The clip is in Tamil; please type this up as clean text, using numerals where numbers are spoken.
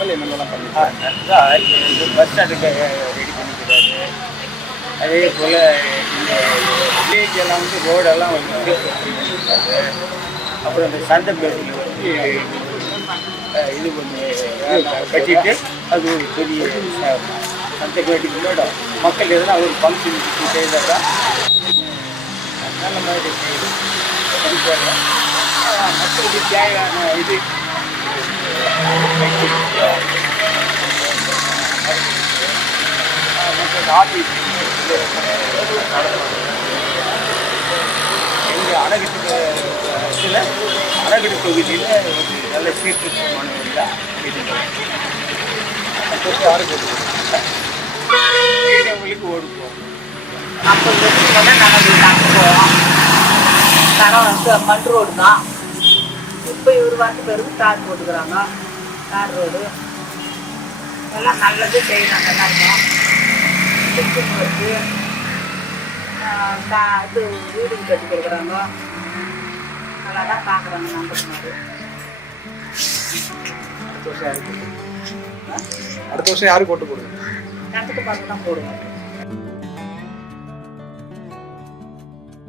எம்எல்ஏ என்னென்னலாம் பண்ணி நல்லா பஸ் ஸ்டாண்டுக்கு ரெடி பண்ணிக்கிறாரு. அதே போல் இந்த வில்லேஜ் எல்லாம் வந்து ரோடெல்லாம் வந்து பண்ணியிருக்காரு. அப்புறம் இந்த சந்தை பேசில் வந்து இது பண்ணி கட்டிட்டு அது ஒரு பெரிய சந்தை பேட்டிகளோட மக்கள் எதனா ஒரு ஃபங்க்ஷன் செய்தால் தான் நல்ல மாதிரி பண்ணிப்பாங்க. மக்களுக்கு தேவையான இது ஆஃபீஸ் எங்கள் அணைக்கட்டு இதில் அணைக்கட்டு தொகுதியில் ஒரு நல்ல சீர்திருத்தமானவர்கள் தான் யாருக்கு மீனவர்களுக்கு ஓடுவோம். அப்போ வெற்றிங்கன்னா நாங்கள் நாங்கள் போவோம். தரம் வந்து மண் ரோடு தான். இப்போ இவர் வந்து பெரும் தார் போட்டுக்கிறாங்க. தார் ரோடு எல்லாம் நல்லது செய்யலாம். நல்லா இருக்கும். கிச்சன் ஒர்க்கு இது வீடு கட்டி கொடுக்குறாங்க. நல்லா தான் பார்க்குறாங்க. நம்பர் மாதிரி அடுத்த வருஷம் யாருக்கு ஓட்டு போடுங்க? கணக்கு பார்த்து தான் போடுவோம்.